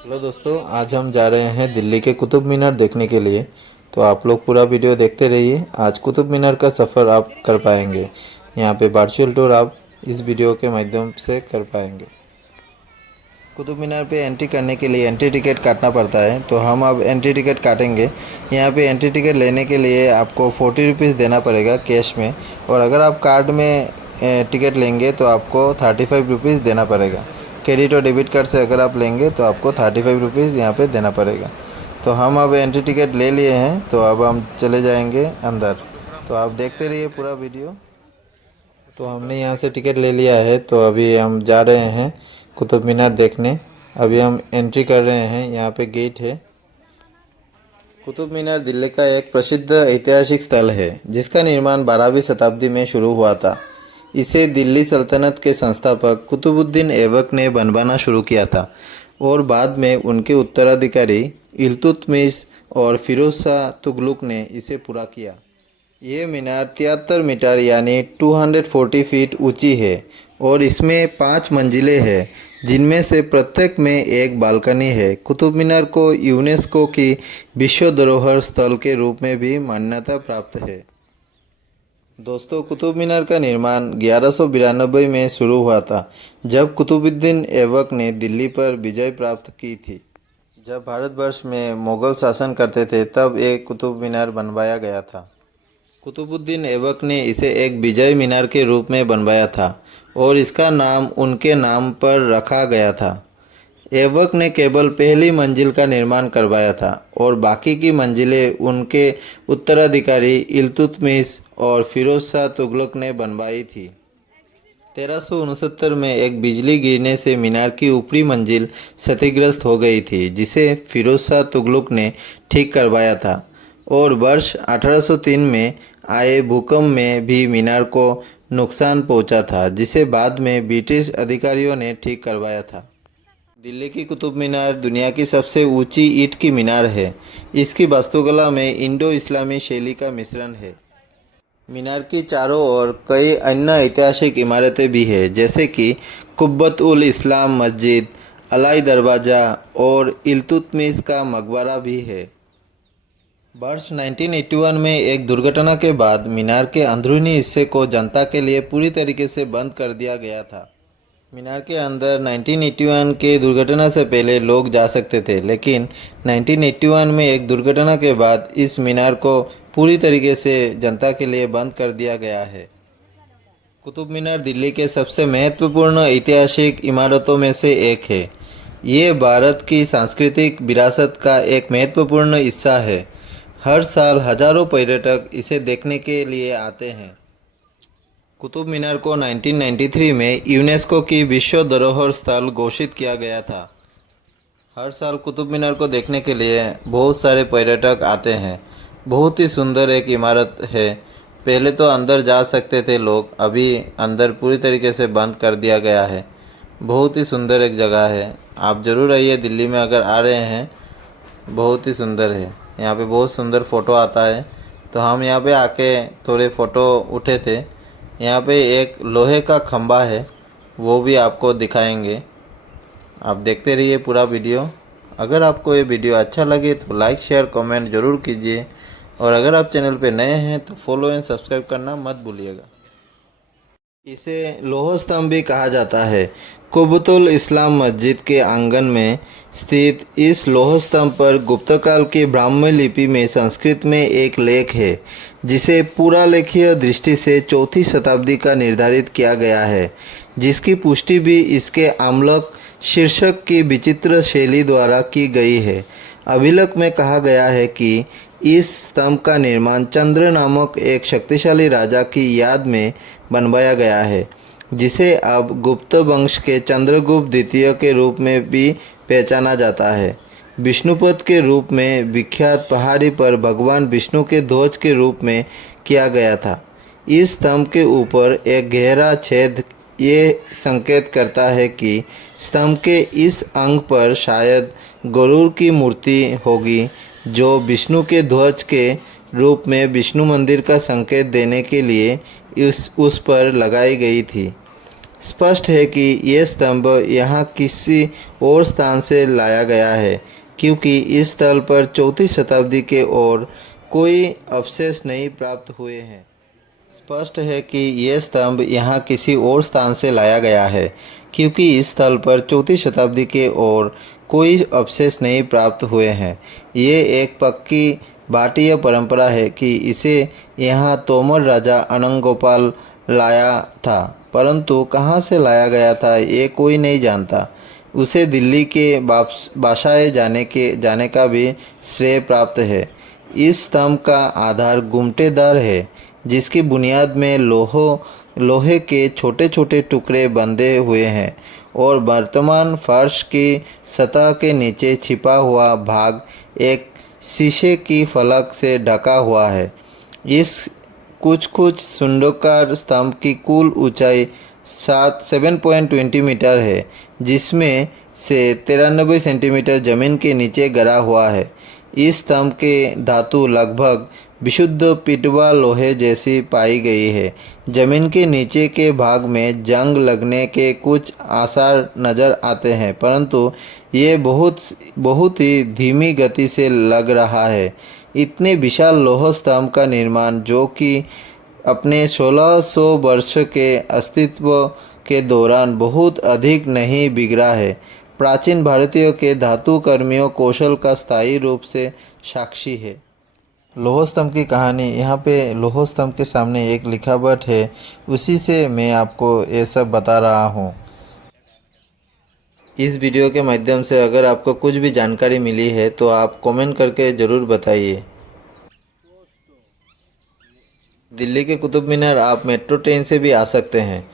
Hello दोस्तों, आज हम जा रहे हैं दिल्ली के कुतुब मीनार देखने के लिए। तो आप लोग पूरा वीडियो देखते रहिए। आज कुतुब मीनार का सफ़र आप कर पाएंगे। यहाँ पे वर्चुअल टूर आप इस वीडियो के माध्यम से कर पाएंगे। कुतुब मीनार पे एंट्री करने के लिए एंट्री टिकट काटना पड़ता है, तो हम अब एंट्री टिकट काटेंगे। यहाँ पे एंट्री टिकट लेने के लिए आपको 40 रुपीज़ देना पड़ेगा कैश में, और अगर आप कार्ड में टिकट लेंगे तो आपको 35 रुपीज़ देना पड़ेगा। क्रेडिट और डेबिट कार्ड से अगर आप लेंगे तो आपको 35 रुपीज़ यहाँ पे देना पड़ेगा। तो हम अब एंट्री टिकट ले लिए हैं, तो अब हम चले जाएंगे अंदर। तो आप देखते रहिए पूरा वीडियो। तो हमने यहाँ से टिकट ले लिया है, तो अभी हम जा रहे हैं कुतुब मीनार देखने। अभी हम एंट्री कर रहे हैं। यहाँ पे गेट है। कुतुब मीनार दिल्ली का एक प्रसिद्ध ऐतिहासिक स्थल है, जिसका निर्माण 12वीं शताब्दी में शुरू हुआ था। इसे दिल्ली सल्तनत के संस्थापक कुतुबुद्दीन ऐबक ने बनवाना शुरू किया था, और बाद में उनके उत्तराधिकारी इल्तुतमिश और फिरोज शाह तुगलक ने इसे पूरा किया। ये मीनार 73 मीटर यानी 240 फीट ऊंची है, और इसमें 5 मंजिलें हैं, जिनमें से प्रत्येक में एक बालकनी है। कुतुब मीनार को यूनेस्को की विश्व धरोहर स्थल के रूप में भी मान्यता प्राप्त है। दोस्तों, कुतुब मीनार का निर्माण 1192 में शुरू हुआ था, जब कुतुबुद्दीन ऐबक ने दिल्ली पर विजय प्राप्त की थी। जब भारतवर्ष में मुग़ल शासन करते थे, तब एक कुतुब मीनार बनवाया गया था। कुतुबुद्दीन ऐबक ने इसे एक विजय मीनार के रूप में बनवाया था, और इसका नाम उनके नाम पर रखा गया था। ऐबक ने केवल पहली मंजिल का निर्माण करवाया था, और बाकी की मंजिलें उनके उत्तराधिकारी इल्तुतमिश और फिरोज शाह तुगलक ने बनवाई थी। 1369 में एक बिजली गिरने से मीनार की ऊपरी मंजिल क्षतिग्रस्त हो गई थी, जिसे फिरोज शाह तुगलक ने ठीक करवाया था। और वर्ष 1803 में आए भूकंप में भी मीनार को नुकसान पहुंचा था, जिसे बाद में ब्रिटिश अधिकारियों ने ठीक करवाया था। दिल्ली की कुतुब मीनार दुनिया की सबसे ऊंची ईंट की मीनार है। इसकी वास्तुकला में इंडो इस्लामी शैली का मिश्रण है। मीनार की चारों ओर कई अन्य ऐतिहासिक इमारतें भी हैं, जैसे कि कुब्बत उल इस्लाम मस्जिद, अलाई दरवाज़ा और इल्तुतमिश का मकबरा भी है। वर्ष 1981 में एक दुर्घटना के बाद मीनार के अंदरूनी हिस्से को जनता के लिए पूरी तरीके से बंद कर दिया गया था। मीनार के अंदर 1981 के दुर्घटना से पहले लोग जा सकते थे, लेकिन 1981 में एक दुर्घटना के बाद इस मीनार को पूरी तरीके से जनता के लिए बंद कर दिया गया है। कुतुब मीनार दिल्ली के सबसे महत्वपूर्ण ऐतिहासिक इमारतों में से एक है। ये भारत की सांस्कृतिक विरासत का एक महत्वपूर्ण हिस्सा है। हर साल हजारों पर्यटक इसे देखने के लिए आते हैं। कुतुब मीनार को 1993 में यूनेस्को की विश्व धरोहर स्थल घोषित किया गया था। हर साल कुतुब मीनार को देखने के लिए बहुत सारे पर्यटक आते हैं। बहुत ही सुंदर एक इमारत है। पहले तो अंदर जा सकते थे लोग, अभी अंदर पूरी तरीके से बंद कर दिया गया है। बहुत ही सुंदर एक जगह है। आप ज़रूर आइए, दिल्ली में अगर आ रहे हैं। बहुत ही सुंदर है। यहाँ पे बहुत सुंदर फ़ोटो आता है, तो हम यहाँ पे आके थोड़े फ़ोटो उठे थे। यहाँ पे एक लोहे का खंभा है, वो भी आपको दिखाएंगे। आप देखते रहिए पूरा वीडियो। अगर आपको ये वीडियो अच्छा लगे तो लाइक शेयर कमेंट ज़रूर कीजिए, और अगर आप चैनल पे नए हैं तो फॉलो एंड सब्सक्राइब करना मत भूलिएगा। इसे लोह स्तंभ भी कहा जाता है। कुब्बतुल इस्लाम मस्जिद के आंगन में स्थित इस लोह स्तंभ पर गुप्तकाल की ब्राह्मी लिपि में संस्कृत में एक लेख है, जिसे पुरालेखीय दृष्टि से चौथी शताब्दी का निर्धारित किया गया है, जिसकी पुष्टि भी इसके आमलक शीर्षक की विचित्र शैली द्वारा की गई है। अभिलेख में कहा गया है कि इस स्तंभ का निर्माण चंद्र नामक एक शक्तिशाली राजा की याद में बनवाया गया है, जिसे अब गुप्त वंश के चंद्रगुप्त द्वितीय के रूप में भी पहचाना जाता है। विष्णुपद के रूप में विख्यात पहाड़ी पर भगवान विष्णु के ध्वज के रूप में किया गया था। इस स्तंभ के ऊपर एक गहरा छेद ये संकेत करता है कि स्तंभ के इस अंग पर शायद गरुड़ की मूर्ति होगी, जो विष्णु के ध्वज के रूप में विष्णु मंदिर का संकेत देने के लिए उस पर लगाई गई थी। स्पष्ट है कि ये स्तंभ यहाँ किसी और स्थान से लाया गया है, क्योंकि इस स्थल पर 34वीं शताब्दी के और कोई अवशेष नहीं प्राप्त हुए हैं। स्पष्ट है कि यह स्तंभ यहाँ किसी और स्थान से लाया गया है, क्योंकि इस स्थल पर 34वीं शताब्दी के और कोई अवशेष नहीं प्राप्त हुए हैं। ये एक पक्की भाटीय परंपरा है कि इसे यहाँ तोमर राजा अनंगगोपाल लाया था, परंतु कहाँ से लाया गया था ये कोई नहीं जानता। उसे दिल्ली के बादशाह जाने का भी श्रेय प्राप्त है। इस स्तंभ का आधार गुमटेदार है, जिसकी बुनियाद में लोहे के छोटे छोटे टुकड़े बंधे हुए हैं और वर्तमान फर्श की सतह के नीचे छिपा हुआ भाग एक शीशे की फलक से ढका हुआ है। इस कुछ सुंडोकार स्तंभ की कुल ऊंचाई 7.20 मीटर है, जिसमें से 93 सेंटीमीटर जमीन के नीचे गिरा हुआ है। इस स्तंभ के धातु लगभग विशुद्ध पिटवा लोहे जैसी पाई गई है। जमीन के नीचे के भाग में जंग लगने के कुछ आसार नज़र आते हैं, परंतु ये बहुत ही धीमी गति से लग रहा है। इतने विशाल लौह स्तंभ का निर्माण, जो कि अपने 1600 वर्ष के अस्तित्व के दौरान बहुत अधिक नहीं बिगड़ा है, प्राचीन भारतीयों के धातु कर्मियों कौशल का स्थायी रूप से साक्षी है। लौह स्तंभ की कहानी यहाँ पे लौह स्तंभ के सामने एक लिखावट है, उसी से मैं आपको ये सब बता रहा हूँ। इस वीडियो के माध्यम से अगर आपको कुछ भी जानकारी मिली है तो आप कमेंट करके ज़रूर बताइए। दिल्ली के कुतुब मीनार आप मेट्रो ट्रेन से भी आ सकते हैं।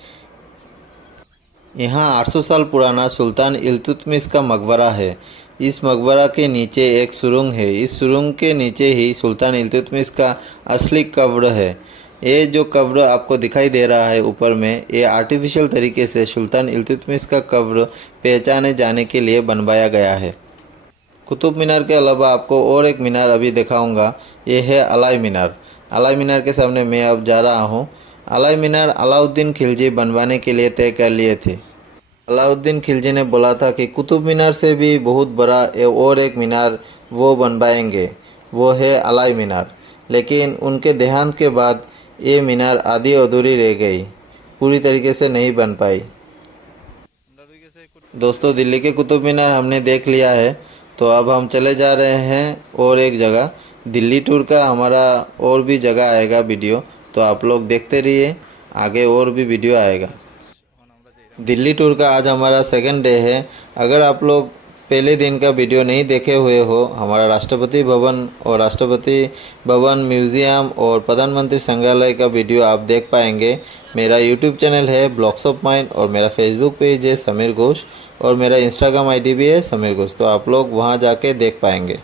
यहाँ 800 साल पुराना सुल्तान इल्तुतमिश का मकबरा है। इस मकबरा के नीचे एक सुरंग है। इस सुरंग के नीचे ही सुल्तान इल्तुतमिश का असली कब्र है। ये जो कब्र आपको दिखाई दे रहा है ऊपर में, ये आर्टिफिशियल तरीके से सुल्तान इल्तुतमिश का कब्र पहचाने जाने के लिए बनवाया गया है। कुतुब मीनार के अलावा आपको और एक मीनार अभी दिखाऊंगा, ये है अलाई मीनार। अलाई मीनार के सामने मैं अब जा रहा हूँ। अलाई मीनार अलाउद्दीन खिलजी बनवाने के लिए तय कर लिए थे। अलाउद्दीन खिलजी ने बोला था कि कुतुब मीनार से भी बहुत बड़ा और एक मीनार वो बनवाएंगे, वो है अलाई मीनार। लेकिन उनके देहांत के बाद ये मीनार आधी अधूरी रह गई, पूरी तरीके से नहीं बन पाई। दोस्तों, दिल्ली के कुतुब मीनार हमने देख लिया है, तो अब हम चले जा रहे हैं और एक जगह। दिल्ली टूर का हमारा और भी जगह आएगा वीडियो, तो आप लोग देखते रहिए, आगे और भी वीडियो आएगा। दिल्ली टूर का आज हमारा सेकंड डे है। अगर आप लोग पहले दिन का वीडियो नहीं देखे हुए हो, हमारा राष्ट्रपति भवन और राष्ट्रपति भवन म्यूज़ियम और प्रधानमंत्री संग्रहालय का वीडियो आप देख पाएंगे। मेरा यूट्यूब चैनल है ब्लॉक्स ऑफ माइंड, और मेरा फेसबुक पेज है समीर घोष, और मेरा इंस्टाग्राम आईडी भी है समीर घोष, तो आप लोग वहां जाके देख पाएंगे।